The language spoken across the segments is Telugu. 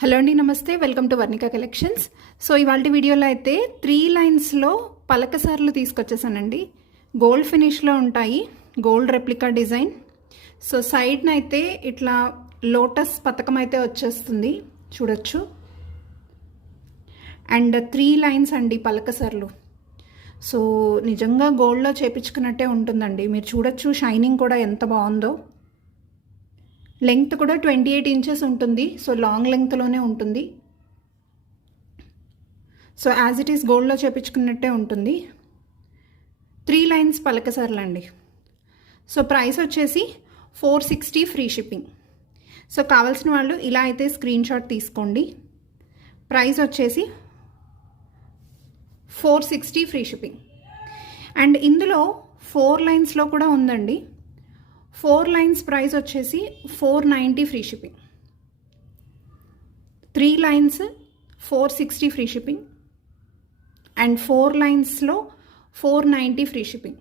హలో అండి, నమస్తే. Welcome to Varnika collections. So ఇవాళ వీడియోలో అయితే 3 లైన్స్లో పలకసార్లు తీసుకొచ్చేసానండి. గోల్డ్ ఫినిష్లో ఉంటాయి, గోల్డ్ రెప్లికా డిజైన్. సో సైడ్న అయితే ఇట్లా లోటస్ పథకం అయితే వచ్చేస్తుంది, చూడొచ్చు. అండ్ 3 లైన్స్ అండి పలకసార్లు. సో నిజంగా గోల్డ్లో చేపించుకున్నట్టే ఉంటుందండి. మీరు చూడొచ్చు, షైనింగ్ కూడా ఎంత బాగుందో. లెంగ్త్ కూడా 28 ఇంచెస్ ఉంటుంది. సో లాంగ్ లెంగ్త్లోనే ఉంటుంది. సో యాజ్ ఇట్ ఈస్ గోల్డ్లో చేపించుకున్నట్టే ఉంటుంది. 3 లైన్స్ పలకసార్లు అండి. సో ప్రైస్ వచ్చేసి 460 ఫ్రీ షిప్పింగ్. సో కావాల్సిన వాళ్ళు ఇలా అయితే స్క్రీన్ షాట్ తీసుకోండి. ప్రైస్ వచ్చేసి 460 ఫ్రీ షిప్పింగ్. అండ్ ఇందులో 4 లైన్స్లో కూడా ఉందండి. 4 లైన్స్ ప్రైస్ వచ్చేసి 490 free shipping. 3 lines 460 free shipping. And 4 లైన్స్లో 490 ఫ్రీ షిప్పింగ్.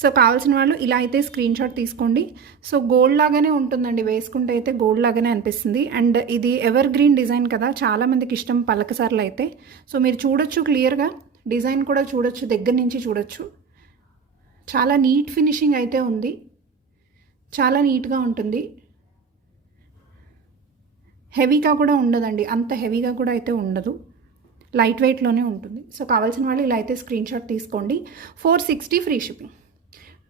సో కావాల్సిన వాళ్ళు ఇలా అయితే స్క్రీన్ షాట్ తీసుకోండి. సో గోల్డ్ లాగానే ఉంటుందండి, వేసుకుంటే అయితే గోల్డ్ లాగానే అనిపిస్తుంది. అండ్ ఇది ఎవర్ గ్రీన్ డిజైన్ కదా, చాలామందికి ఇష్టం పలకసార్లు అయితే. సో మీరు చూడొచ్చు క్లియర్గా, డిజైన్ కూడా చూడొచ్చు, దగ్గర నుంచి చూడొచ్చు. చాలా నీట్ ఫినిషింగ్ అయితే ఉంది, చాలా నీట్గా ఉంటుంది. హెవీగా కూడా ఉండదండి, అంత హెవీగా కూడా అయితే ఉండదు, లైట్ వెయిట్లోనే ఉంటుంది. సో కావాల్సిన వాళ్ళు ఇలా అయితే స్క్రీన్ షాట్ తీసుకోండి. 460 ఫ్రీ షిప్పింగ్.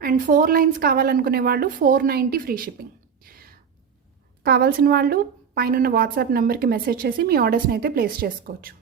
అండ్ 4 లైన్స్ కావాలనుకునే వాళ్ళు 490 ఫ్రీ షిప్పింగ్. కావాల్సిన వాళ్ళు పైన వాట్సాప్ నెంబర్కి మెసేజ్ చేసి మీ ఆర్డర్స్ని అయితే ప్లేస్ చేసుకోవచ్చు.